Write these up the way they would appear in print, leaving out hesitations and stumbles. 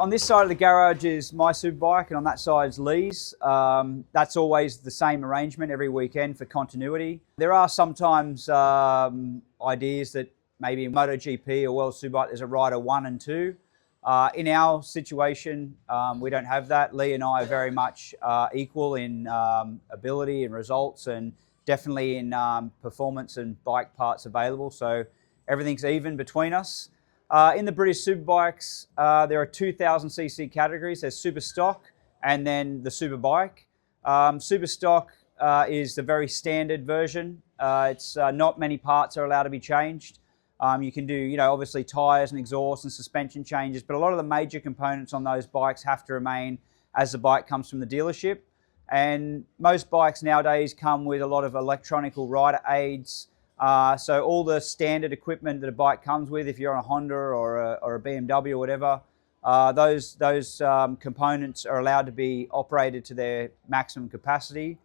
On this side of the garage is my Superbike, and on that side is Lee's. That's always the same arrangement every weekend for continuity. There are sometimes ideas that maybe in MotoGP or World Superbike there's a rider 1 and 2. In our situation, we don't have that. Lee and I are very much equal in ability and results, and definitely in performance and bike parts available. So everything's even between us. In the British Superbikes, there are 2,000cc categories. There's Super Stock and then the Superbike. Super Stock is the very standard version. It's not many parts are allowed to be changed. You can do, obviously tyres and exhaust and suspension changes, but a lot of the major components on those bikes have to remain as the bike comes from the dealership. And most bikes nowadays come with a lot of electronic rider aids. So all the standard equipment that a bike comes with, if you're on a Honda or a BMW or whatever, those components are allowed to be operated to their maximum capacity.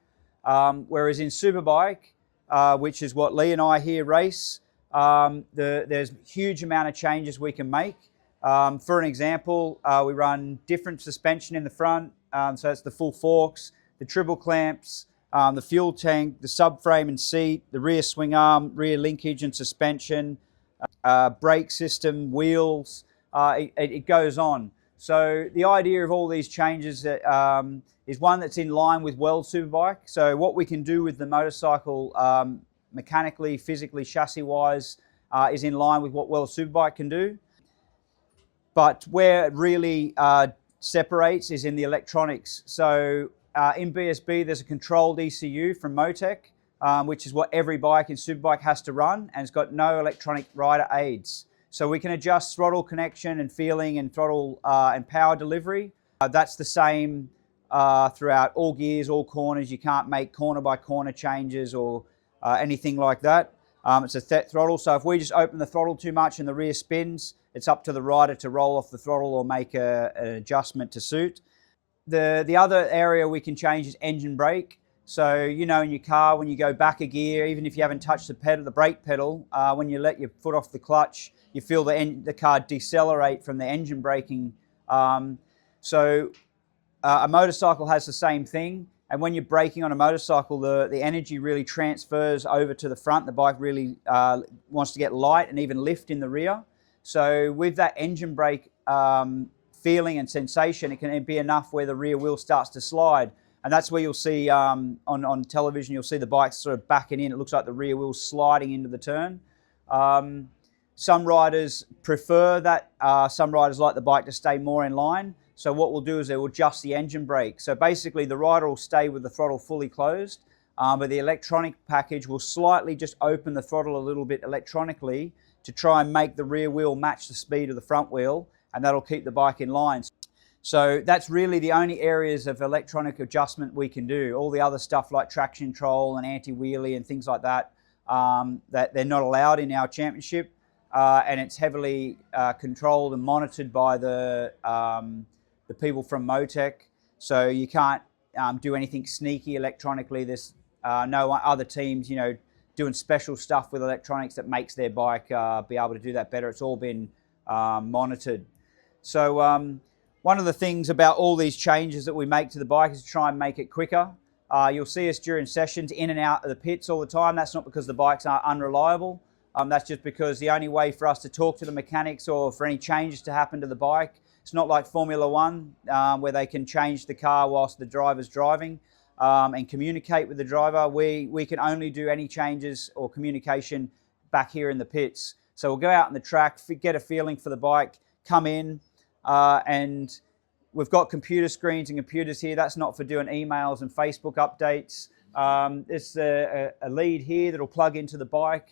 Whereas in Superbike, which is what Lee and I here race, there's a huge amount of changes we can make. For an example, we run different suspension in the front, so it's the full forks, the triple clamps, the fuel tank, the subframe and seat, the rear swing arm, rear linkage and suspension, brake system, wheels, it goes on. So the idea of all these changes is one that's in line with World Superbike. So what we can do with the motorcycle mechanically, physically, chassis-wise, is in line with what World Superbike can do. But where it really separates is in the electronics. So in BSB, there's a controlled ECU from Motec, which is what every bike in Superbike has to run, and it's got no electronic rider aids. So we can adjust throttle connection and feeling and throttle and power delivery. That's the same throughout all gears, all corners. You can't make corner by corner changes or anything like that. It's a set throttle, so if we just open the throttle too much and the rear spins, it's up to the rider to roll off the throttle or make an adjustment to suit. The other area we can change is engine brake. So, in your car, when you go back a gear, even if you haven't touched the brake pedal, when you let your foot off the clutch, you feel the car decelerate from the engine braking. So a motorcycle has the same thing. And when you're braking on a motorcycle, the energy really transfers over to the front. The bike really wants to get light and even lift in the rear. So with that engine brake feeling and sensation, it can be enough where the rear wheel starts to slide. And that's where you'll see on television, you'll see the bike sort of backing in. It looks like the rear wheel's sliding into the turn. Some riders prefer that. Some riders like the bike to stay more in line. So what we'll do is they will adjust the engine brake. So basically the rider will stay with the throttle fully closed, but the electronic package will slightly just open the throttle a little bit electronically to try and make the rear wheel match the speed of the front wheel, and that'll keep the bike in line. So that's really the only areas of electronic adjustment we can do. All the other stuff like traction control and anti-wheelie and things like that, that they're not allowed in our championship, and it's heavily controlled and monitored by the people from Motec. So you can't do anything sneaky electronically. There's no other teams, doing special stuff with electronics that makes their bike be able to do that better. It's all been monitored. So one of the things about all these changes that we make to the bike is to try and make it quicker. You'll see us during sessions in and out of the pits all the time. That's not because the bikes are unreliable. That's just because the only way for us to talk to the mechanics or for any changes to happen to the bike, it's not like Formula One where they can change the car whilst the driver's driving and communicate with the driver. We can only do any changes or communication back here in the pits. So we'll go out on the track, get a feeling for the bike, come in, and we've got computer screens and computers here. That's not for doing emails and Facebook updates. There's a lead here that'll plug into the bike.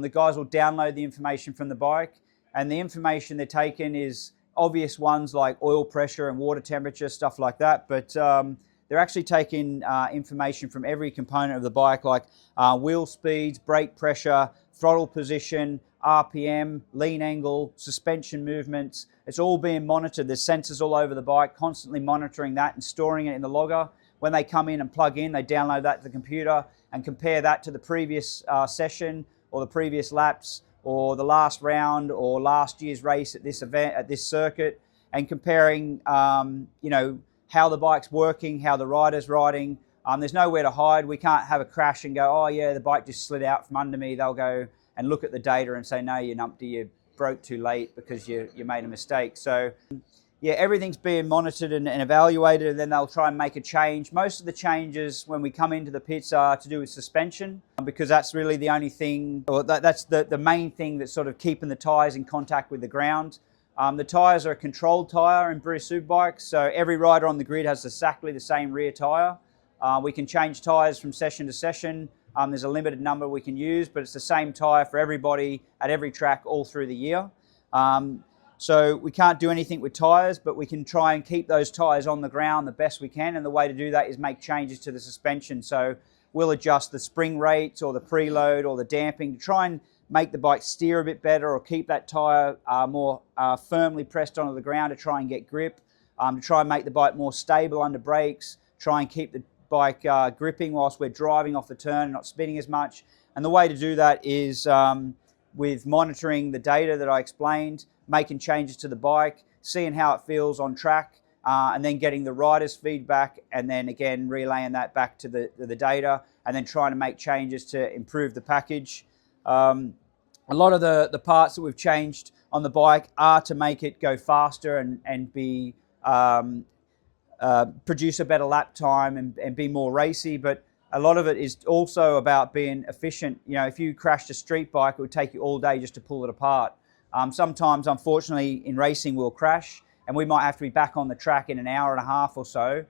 The guys will download the information from the bike, and the information they're taking is obvious ones like oil pressure and water temperature, stuff like that, but they're actually taking information from every component of the bike, like wheel speeds, brake pressure, throttle position, RPM, lean angle, suspension movements. It's all being monitored. There's sensors all over the bike, constantly monitoring that and storing it in the logger. When they come in and plug in, they download that to the computer and compare that to the previous session or the previous laps or the last round or last year's race at this event, at this circuit. and comparing, you know, how the bike's working, how the rider's riding. There's nowhere to hide. We can't have a crash and go, oh yeah, the bike just slid out from under me. They'll go and look at the data and say, no, you numpty, you broke too late because you made a mistake. So yeah, everything's being monitored and evaluated, and then they'll try and make a change. Most of the changes when we come into the pits are to do with suspension, because that's really the only thing, or that's the main thing that's sort of keeping the tyres in contact with the ground. The tyres are a controlled tyre in British Superbike, so every rider on the grid has exactly the same rear tyre. We can change tyres from session to session. There's a limited number we can use, but it's the same tyre for everybody at every track all through the year. So we can't do anything with tyres, but we can try and keep those tyres on the ground the best we can, and the way to do that is make changes to the suspension. So we'll adjust the spring rates or the preload or the damping to try and make the bike steer a bit better, or keep that tyre more firmly pressed onto the ground to try and get grip, to try and make the bike more stable under brakes, try and keep the bike gripping whilst we're driving off the turn and not spinning as much. And the way to do that is with monitoring the data that I explained, making changes to the bike, seeing how it feels on track, and then getting the rider's feedback, and then again relaying that back to the data, and then trying to make changes to improve the package. A lot of the parts that we've changed on the bike are to make it go faster and be produce a better lap time and be more racy, but a lot of it is also about being efficient. You know, if you crashed a street bike, it would take you all day just to pull it apart. Sometimes, unfortunately, in racing we'll crash, and we might have to be back on the track in an hour and a half or so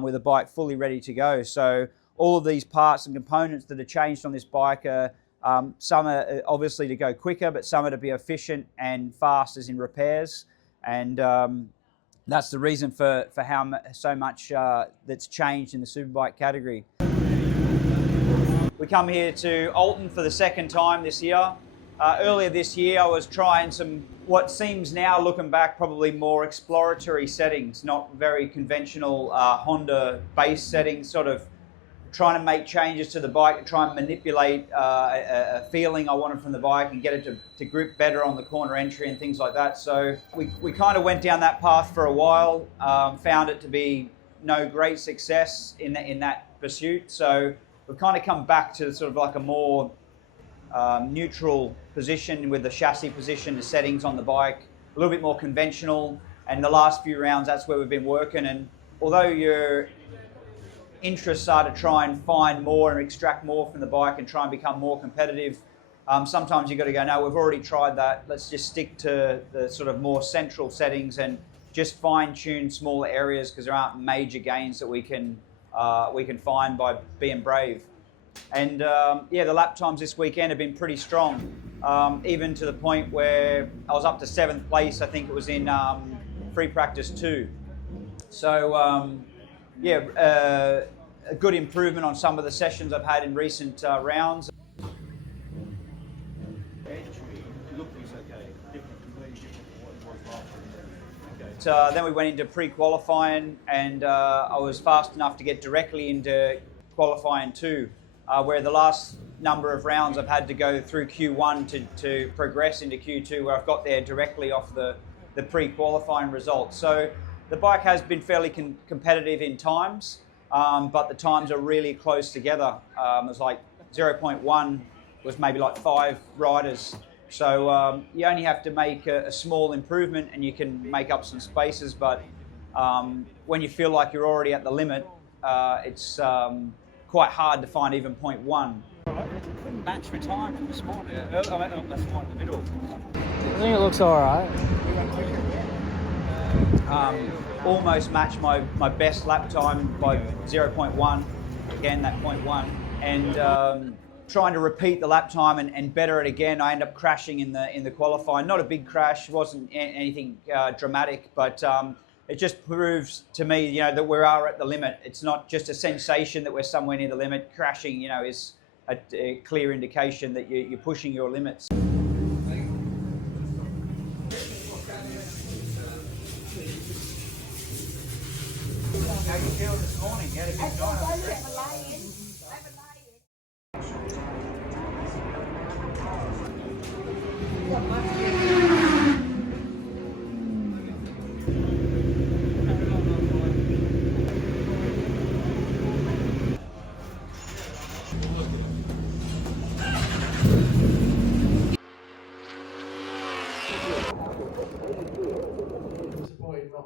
with the bike fully ready to go. So all of these parts and components that are changed on this bike are, some are obviously to go quicker, but some are to be efficient and fast as in repairs. And that's the reason for how so much that's changed in the superbike category. We come here to Oulton for the second time this year. Earlier this year I was trying some, what seems now looking back, probably more exploratory settings, not very conventional Honda base settings, sort of trying to make changes to the bike and try and manipulate a feeling I wanted from the bike and get it to grip better on the corner entry and things like that. So we kind of went down that path for a while, found it to be no great success in that pursuit. So we've kind of come back to sort of like a more neutral position with the chassis position, the settings on the bike, a little bit more conventional. And the last few rounds, that's where we've been working. And although your interests are to try and find more and extract more from the bike and try and become more competitive, sometimes you've got to go, no, we've already tried that. Let's just stick to the sort of more central settings and just fine-tune smaller areas, because there aren't major gains that we can find by being brave. And yeah, the lap times this weekend have been pretty strong, even to the point where I was up to 7th place, I think it was in free practice 2. So yeah, a good improvement on some of the sessions I've had in recent rounds. Then we went into pre-qualifying, and I was fast enough to get directly into qualifying 2. Where the last number of rounds I've had to go through Q1 to progress into Q2, where I've got there directly off the pre-qualifying results. So the bike has been fairly competitive in times, but the times are really close together. It was like 0.1 was maybe like 5 riders. So you only have to make a small improvement and you can make up some spaces, but when you feel like you're already at the limit, it's quite hard to find even 0.1. Couldn't match my time from this morning. Yeah. I went this morning in the middle. I think it looks alright. Almost matched my best lap time by 0.1. Again, that 0.1. And trying to repeat the lap time and better it again, I end up crashing in the qualifying. Not a big crash, wasn't anything dramatic, but it just proves to me, you know, that we are at the limit. It's not just a sensation that we're somewhere near the limit. Crashing, you know, is a clear indication that you're pushing your limits. How you feeling this morning? You had a good night.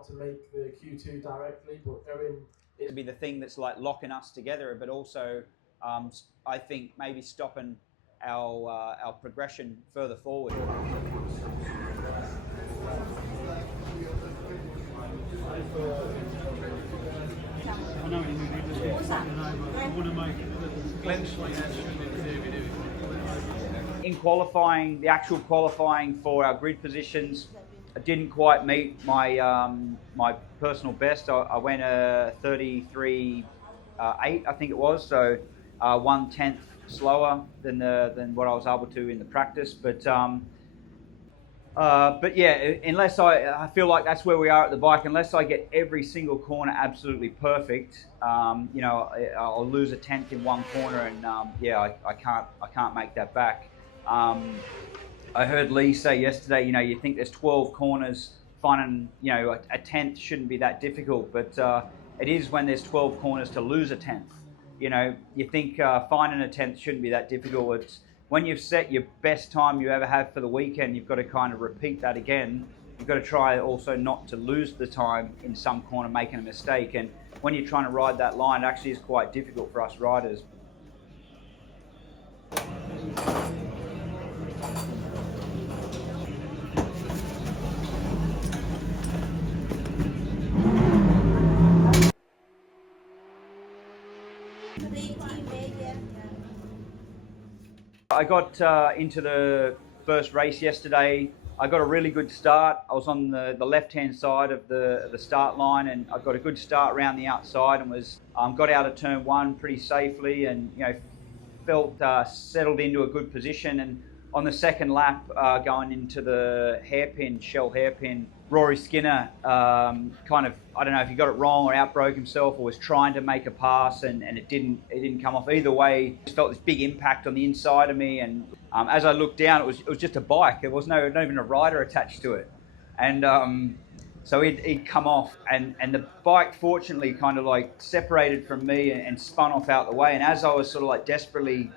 to make the Q2 directly, but going it'd be the thing that's like locking us together, but also I think maybe stopping our progression further forward. I know what you mean. I want to make In qualifying, the actual qualifying for our grid positions, I didn't quite meet my my personal best. I went a 33.8, I think it was, so 1/10 slower than what I was able to in the practice. But yeah, unless I feel like that's where we are at the bike. Unless I get every single corner absolutely perfect, you know, I'll lose a 1/10 in one corner, and yeah, I can't make that back. I heard Lee say yesterday, you know, you think there's 12 corners, finding, you know, a 1/10 shouldn't be that difficult, but it is when there's 12 corners to lose a 1/10. You know, you think finding a 1/10 shouldn't be that difficult. It's when you've set your best time you ever have for the weekend, you've got to kind of repeat that again. You've got to try also not to lose the time in some corner making a mistake. And when you're trying to ride that line, it actually is quite difficult for us riders. I got into the first race yesterday. I got a really good start. I was on the left-hand side of the start line, and I got a good start around the outside, and was got out of turn one pretty safely, and you know, felt settled into a good position. And on the second lap, going into the hairpin, shell hairpin, Rory Skinner kind of, I don't know if he got it wrong or outbroke himself or was trying to make a pass, and it didn't come off. Either way, I just felt this big impact on the inside of me, and as I looked down, it was just a bike. There was not even a rider attached to it, and so he'd come off, and the bike fortunately kind of like separated from me and spun off out the way. And as I was sort of like desperately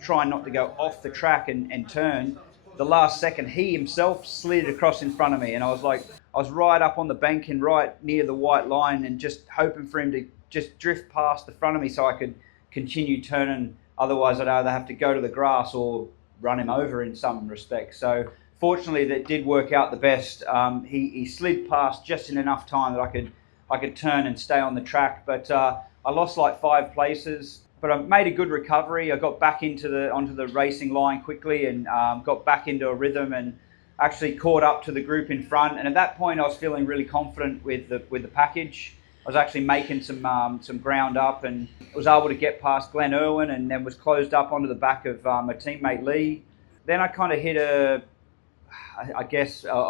trying not to go off the track and turn, the last second he himself slid across in front of me, and I was right up on the bank and right near the white line, and just hoping for him to just drift past the front of me so I could continue turning. Otherwise I'd either have to go to the grass or run him over in some respects. So fortunately that did work out the best. He slid past just in enough time that I could turn and stay on the track, but I lost like 5 places. But I made a good recovery. I got back onto the racing line quickly, and got back into a rhythm, and actually caught up to the group in front. And at that point, I was feeling really confident with the package. I was actually making some ground up, and was able to get past Glenn Irwin, and then was closed up onto the back of my teammate Lee. Then I kind of hit a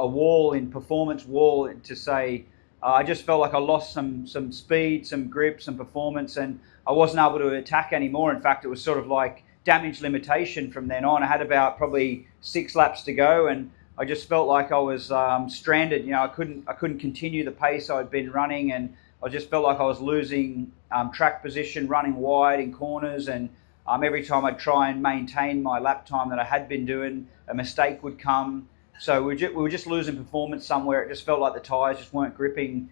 wall, in performance wall, to say I just felt like I lost some speed, some grip, some performance, and I wasn't able to attack anymore. In fact, it was sort of like damage limitation from then on. I had about probably 6 laps to go, and I just felt like I was stranded. You know, I couldn't continue the pace I'd been running, and I just felt like I was losing track position, running wide in corners, and every time I'd try and maintain my lap time that I had been doing, a mistake would come. So we were just losing performance somewhere. It just felt like the tyres just weren't gripping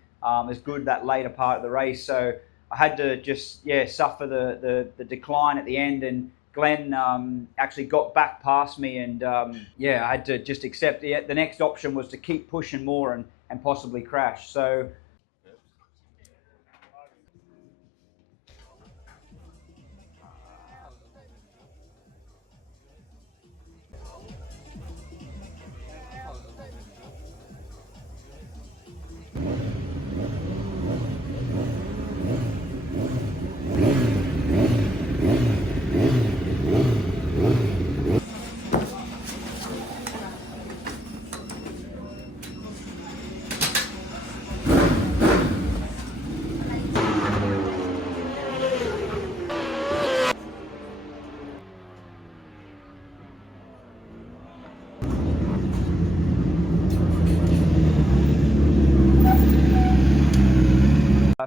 as good that later part of the race. So I had to just, yeah, suffer the decline at the end, and Glenn actually got back past me, and yeah, I had to just accept it. The next option was to keep pushing more and possibly crash. So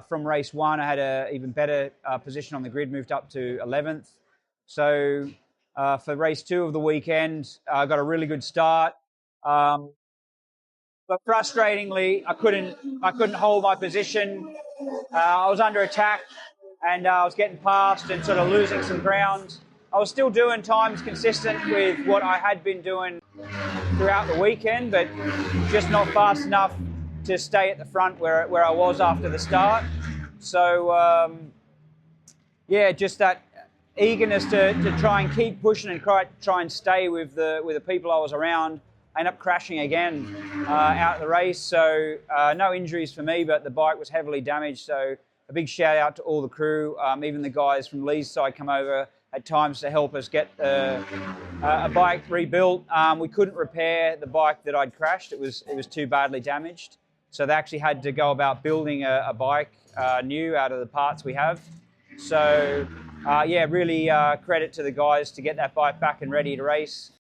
from race 1, I had an even better position on the grid, moved up to 11th. So for race 2 of the weekend, I got a really good start. but frustratingly, I couldn't hold my position. I was under attack, and I was getting past and sort of losing some ground. I was still doing times consistent with what I had been doing throughout the weekend, but just not fast enough to stay at the front where I was after the start. So yeah, just that eagerness to try and keep pushing and try and stay with the people I was around. I ended up crashing again out of the race. So no injuries for me, but the bike was heavily damaged. So a big shout out to all the crew, even the guys from Lee's side come over at times to help us get a bike rebuilt. We couldn't repair the bike that I'd crashed. It was too badly damaged. So they actually had to go about building a bike new out of the parts we have. So yeah, really credit to the guys to get that bike back and ready to race.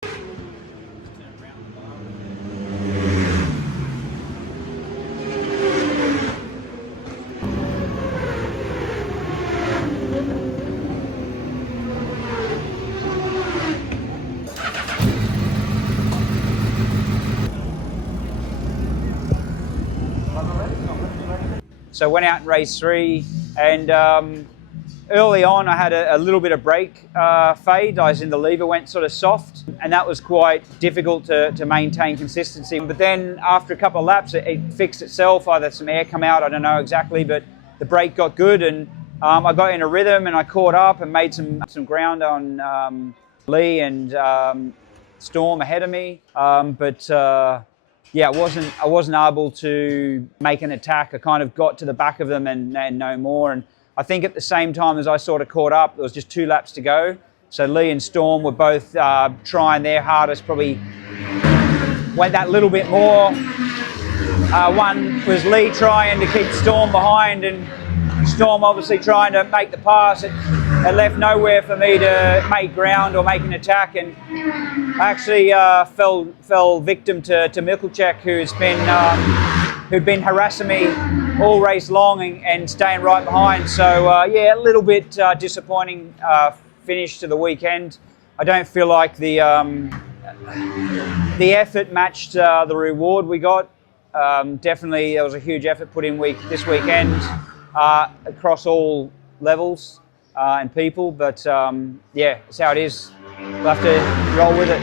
So went out in race 3, and early on I had a little bit of brake fade, as in the lever went sort of soft, and that was quite difficult to maintain consistency. But then after a couple of laps it fixed itself, either some air come out, I don't know exactly, but the brake got good, and I got in a rhythm and I caught up and made some ground on Lee and Storm ahead of me. Yeah, I wasn't able to make an attack. I kind of got to the back of them and no more. And I think at the same time as I sort of caught up, there was just 2 laps to go. So Lee and Storm were both trying their hardest, probably went that little bit more. One was Lee trying to keep Storm behind, and Storm obviously trying to make the pass. It left nowhere for me to make ground or make an attack, and I actually fell victim to Mikulchek, who'd been harassing me all race long and staying right behind. So yeah, a little bit disappointing finish to the weekend. I don't feel like the effort matched the reward we got. Definitely there was a huge effort put in this weekend across all levels and people, but yeah, it's how it is. We'll have to roll with it.